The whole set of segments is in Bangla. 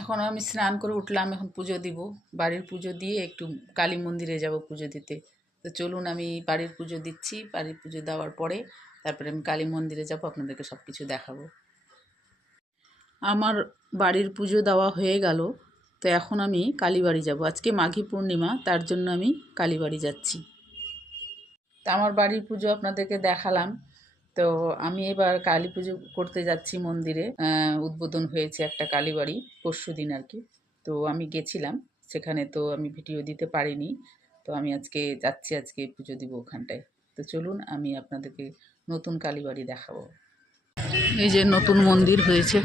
এখন আমি স্নান করে উঠলাম, এখন পুজো দিব। বাড়ির পুজো দিয়ে একটু কালী মন্দিরে যাব পুজো দিতে। তো চলুন, আমি বাড়ির পুজো দিচ্ছি। বাড়ির পুজো দেওয়ার পরে তারপরে আমি কালী মন্দিরে যাব, আপনাদেরকে সব কিছু দেখাবো। আমার বাড়ির পুজো দেওয়া হয়ে গেল। তো এখন আমি কালীবাড়ি যাব। আজকে মাঘী পূর্ণিমা, তার জন্য আমি কালীবাড়ি যাচ্ছি। তো আমার বাড়ির পুজো আপনাদেরকে দেখালাম। তো আমি এবার কালী পুজো করতে যাচ্ছি মন্দিরে। উদ্বোধন হয়েছে একটা কালীবাড়ি পরশুদিন আর কি। তো আমি গেছিলাম সেখানে, তো আমি ভিডিও দিতে পারিনি। তো আমি আজকে যাচ্ছি, আজকে পুজো দিব ওখানটায়। তো চলুন, আমি আপনাদেরকে নতুন কালীবাড়ি দেখাবো। এই যে নতুন মন্দির হয়েছে।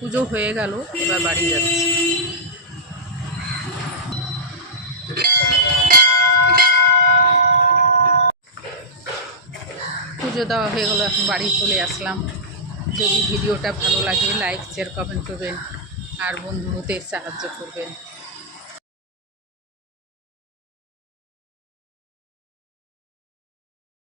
পুজো হয়ে গেল, এবার বাড়ি যাচ্ছি। পুজো দেওয়া হয়ে গেলো, এখন বাড়ি চলে আসলাম। যদি ভিডিওটা ভালো লাগে লাইক শেয়ার কমেন্ট করবেন আর বন্ধু হতে সাহায্য করবেন।